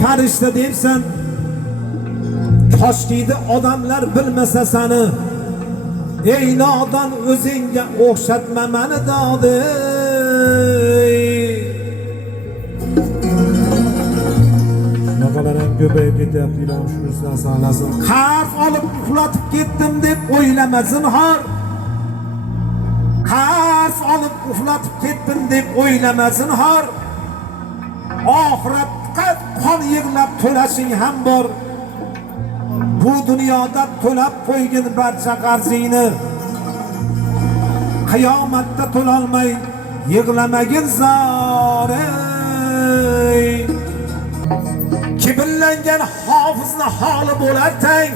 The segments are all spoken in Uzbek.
farishta debsan, toshkiydi odamlar bilmasa sani. Ey nodon o'zingga o'xshatma meni dodi. Shunaqalarning ko'payib ketyapti, ilohim shunisidan saqlasin. Qarz olib uxlatib ketdim deb o'ylama zinhor. Qarz olib uxlatib ketdim deb o'ylama zinhor. Oxiratga qon yig'lab to'lashing ham bor. Bu dunyoda to'lab qo'ygin barcha qarzingni. Qiyomatda to'lolmay yig'lamagin zor. Kibrlangan hofizning holi bo'lar tang.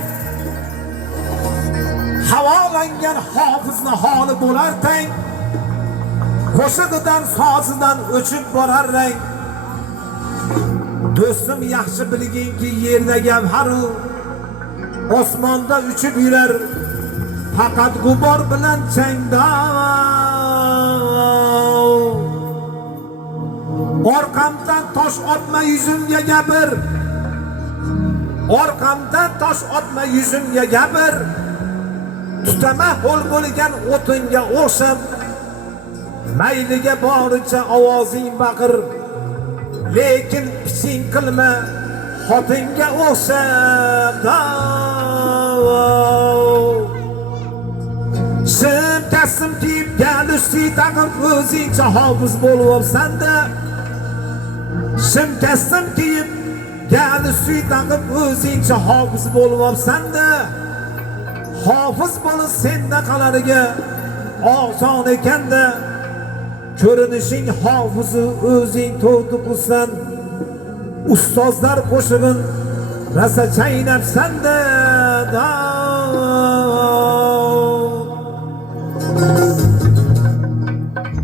Havolangan hofizning holi bo'lar tang. Qo'shig'idan sozidan o'chib borar rang. Do'stim yaxshi bilginki yerda gavharu osmonda uchib yurar faqat g'ubor bilan changda. Orqamdan tosh otma yuzimga gapir. Orqamdan tosh otma yuzimga gapir. Tutama ho'l bo'lgan o'tinga o'xshab mayliga boricha ovozing baqir. Lekin piching qilma xotinga o'xshab. Sim kasım kiyib galusi taqib o'zingcha hofiz bo'lib olsanda. Sim kasım kiyib galusi taqib o'zingcha hofiz bo'lib olsanda. Hofiz bo'lish sendaqalariga oson ekanda. Ko'rinishing hofizi o'zing to'g'ri qilsan. Ustozlar qo'shig'in rasa chaynabsanda.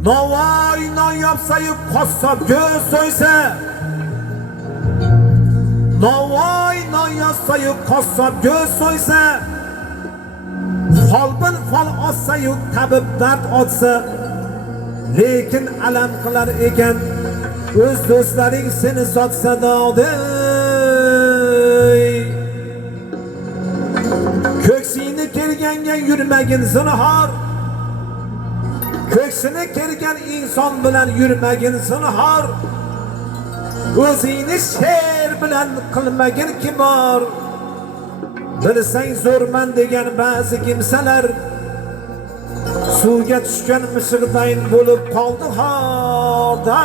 Navoiy non yopsa-yu qassob go'z so'ysa. Navoiy non yopsa-yu qassob go'z so'ysa. Folbin fol otsa-yu tabib dard otsa. Lekin alam qilar ekan o'z do'stlaring seni sotsa dodi. Ko'ksingni kelganga yurmagin zinhor. Ko'ksini kelgan inson bilan yurmagin zinhor. O'zingni sher bilan qilmagin kimor. Bilsang zo'rman degan ba'zi kimsalar suvga tushgan mishiqdayin bo'lib qoldi horda.